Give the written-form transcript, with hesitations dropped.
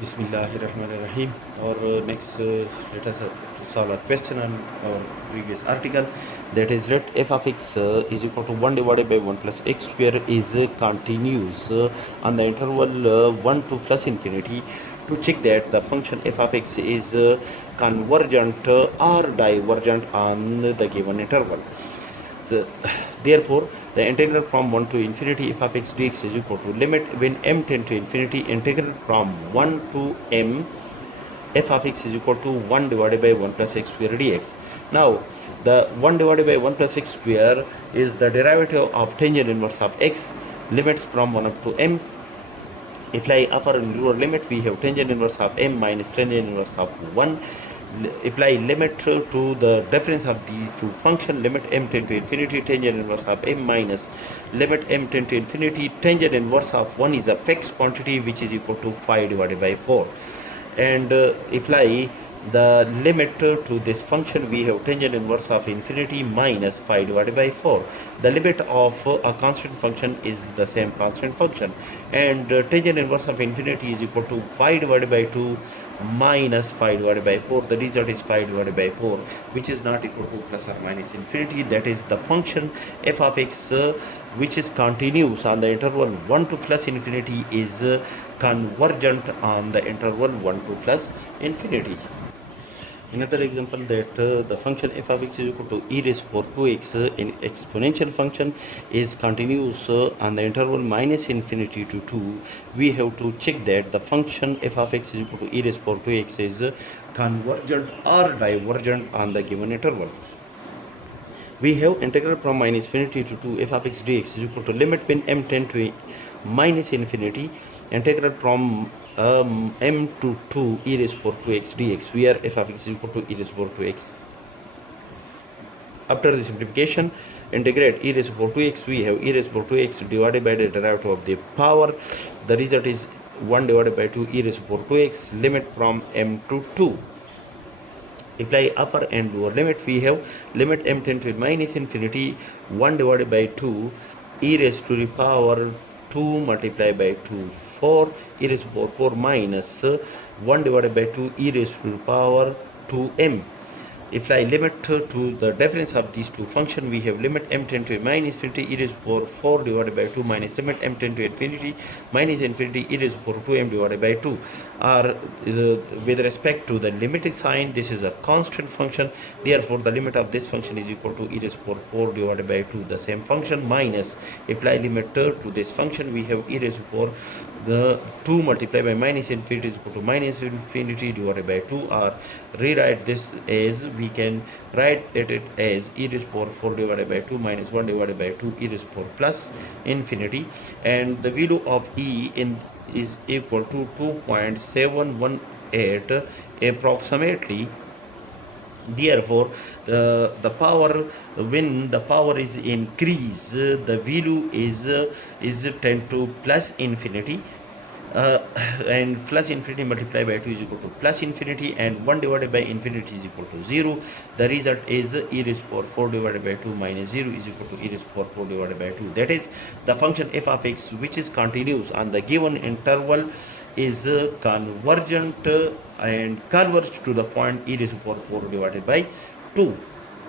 Bismillahirrahmanirrahim. Or next, let us solve a question on our previous article. That is, let f of x is equal to 1 divided by 1 plus x square is continuous on the interval 1 to plus infinity. To check that the function f of x is convergent or divergent on the given interval. So, therefore, the integral from 1 to infinity f of x dx is equal to limit when m tend to infinity integral from 1 to m f of x is equal to 1 divided by 1 plus x square dx. Now, the 1 divided by 1 plus x square is the derivative of tangent inverse of x, limits from 1 up to m. If I upper and lower limit, we have tangent inverse of m minus tangent inverse of 1. Apply limit to the difference of these two functions, limit m tend to infinity tangent inverse of m minus limit m tend to infinity tangent inverse of 1 is a fixed quantity which is equal to 5 divided by 4. And apply the limit to this function, we have tangent inverse of infinity minus 5 divided by 4. The limit of a constant function is the same constant function, and tangent inverse of infinity is equal to 5 divided by 2 minus 5 divided by 4. The result is 5 divided by 4, which is not equal to plus or minus infinity. That is the function f of x which is continuous on the interval 1 to plus infinity is convergent on the interval 1 to plus infinity. Another example, that the function f of x is equal to e raised to power 2x in exponential function is continuous on the interval minus infinity to 2. We have to check that the function f of x is equal to e raised to power 2x is convergent or divergent on the given interval. We have integral from minus infinity to 2 f of x dx is equal to limit when m tend to minus infinity integral from m to 2 e raised to power 2x dx, where f of x is equal to e raised to power 2x. After the simplification, integrate e raised to power 2x, we have e raised to power 2x divided by the derivative of the power. The result is 1 divided by 2 e raised to power 2x, limit from m to 2. Apply upper and lower limit, we have limit m tend to minus infinity 1 divided by 2 e raised to the power 2 multiplied by 2 4 e raised to power 4 minus 1 divided by 2 e raised to the power 2m. If I limit to the difference of these two functions, we have limit m tend to minus infinity e raised to power 4 divided by 2 minus limit m tend to infinity minus infinity e raised to power 2m divided by 2. Or with respect to the limiting sign, this is a constant function. Therefore, the limit of this function is equal to e raised to power 4 divided by 2, the same function, minus apply limit to this function, we have e raised to power the 2 multiplied by minus infinity is equal to minus infinity divided by 2, or rewrite this as, we can write it as e raised to power 4 divided by 2 minus 1 divided by 2 e raised to power plus infinity, and the value of e in is equal to 2.718 approximately. Therefore, the power, when the power is increased, the value is 10 to plus infinity, and plus infinity multiplied by 2 is equal to plus infinity, and 1 divided by infinity is equal to 0. The result is e raised to power 4 divided by 2 minus 0 is equal to e raised to power 4 divided by 2. That is the function f of x, which is continuous on the given interval, is convergent and converged to the point e raised to power 4 divided by 2.